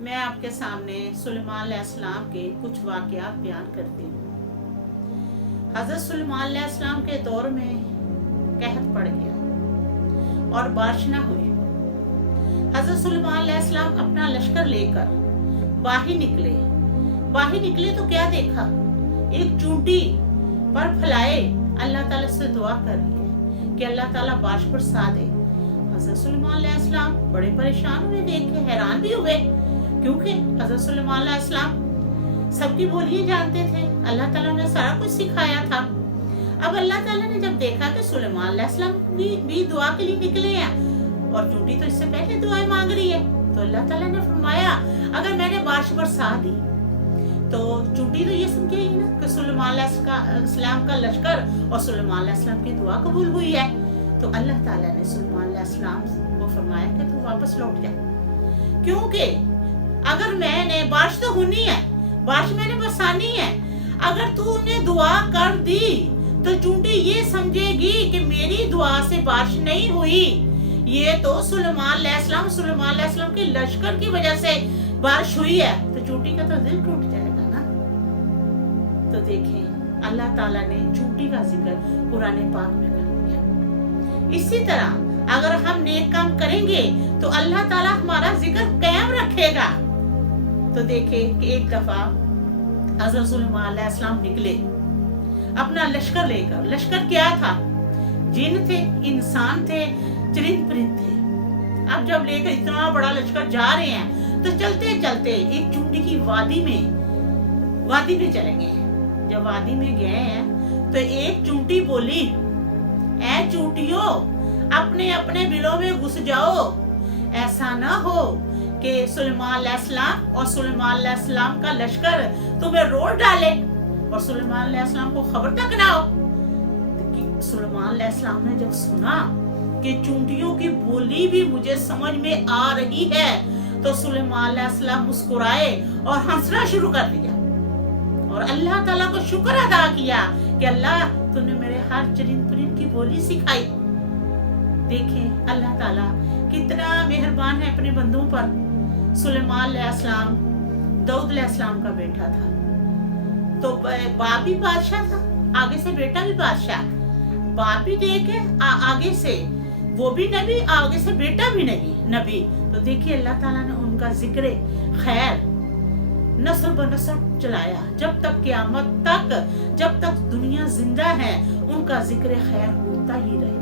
میں آپ کے سامنے سلیمان علیہ السلام کے کچھ واقعات بیان کرتی ہوں۔ حضرت سلیمان علیہ السلام کے دور میں قحط پڑ گیا اور بارش نہ ہوئی۔ حضرت سلیمان علیہ السلام اپنا لشکر لے کر باہر نکلے تو کیا دیکھا؟ ایک چونٹی پر پھیلائے اللہ تعالیٰ سے دعا کر رہی ہے کہ اللہ تعالیٰ بارش برسا دے۔ حضرت سلیمان علیہ السلام بڑے پریشان ہوئے، دیکھ کے حیران بھی ہوئے، کیونکہ حضرت سلیمان علیہ السلام سب کی بولیاں جانتے تھے، اللہ تعالیٰ نے سارا کچھ سکھایا تھا۔ اب اللہ تعالیٰ نے جب دیکھا کہ سلیمان علیہ السلام بھی دعا کے لیے نکلے ہیں اور چونٹی تو اس سے پہلے دعائیں مانگ رہی ہے، تو اللہ تعالیٰ نے فرمایا اگر میں نے بارش برسا دی تو چونٹی تو یہ سمجھے گی نا کہ سلیمان علیہ السلام کا لشکر اور سلیمان علیہ السلام کی دعا قبول ہوئی ہے۔ تو اللہ تعالیٰ نے سلیمان علیہ السلام کو فرمایا کہ تو واپس لوٹ جا، کیونکہ اگر میں نے بارش تو ہونی ہے، بارش میں نے برسانی ہے، اگر تو نے دعا کر دی تو چونٹی یہ سمجھے گی کہ میری دعا سے بارش نہیں ہوئی، یہ تو سلیمان علیہ السلام کے لشکر کی وجہ سے بارش ہوئی ہے، تو چونٹی کا تو دل ٹوٹ جائے گا نا۔ تو دیکھیں اللہ تعالیٰ نے چونٹی کا ذکر قرآن پاک میں کر دیا۔ اسی طرح اگر ہم نیک کام کریں گے تو اللہ تعالیٰ ہمارا ذکر قائم رکھے گا۔ تو دیکھیں کہ ایک دفعہ حضرت سلیمان علیہ السلام نکلے اپنا لشکر لے کر۔ لشکر کیا تھا؟ جن تھے، انسان تھے، چرند پرند تھے۔ اب جب لے کر اتنا بڑا لشکر جا رہے ہیں تو چلتے چلتے ایک چونٹی کی وادی میں چلیں گے۔ جب وادی میں گئے ہیں تو ایک چونٹی بولی، اے چونٹیوں اپنے اپنے بلوں میں گھس جاؤ، ایسا نہ ہو کہ سلیمان علیہ السلام اور سلیمان علیہ السلام کا لشکر تمہیں روڑ ڈالے اور سلیمان علیہ السلام کو خبر تک نہ ہو۔ سلیمان علیہ السلام نے جب سنا کہ چونٹیوں کی بولی بھی مجھے سمجھ میں آ رہی ہے تو سلیمان علیہ السلام مسکرائے اور ہنسنا شروع کر دیا اور اللہ تعالیٰ کو شکر ادا کیا کہ اللہ تو نے میرے ہر چرند پرند کی بولی سکھائی۔ دیکھیں اللہ تعالیٰ کتنا مہربان ہے اپنے بندوں پر۔ سلیمان علیہ السلام داؤد علیہ السلام کا بیٹا تھا، تو باپ بھی بادشاہ تھا، آگے سے بیٹا بھی بادشاہ، باپ بھی دیکھے آگے سے وہ بھی نبی، آگے سے بیٹا بھی نبی۔ تو دیکھیے اللہ تعالیٰ نے ان کا ذکر خیر نسل بنسل چلایا، جب تک قیامت تک، جب تک دنیا زندہ ہے ان کا ذکر خیر ہوتا ہی رہے۔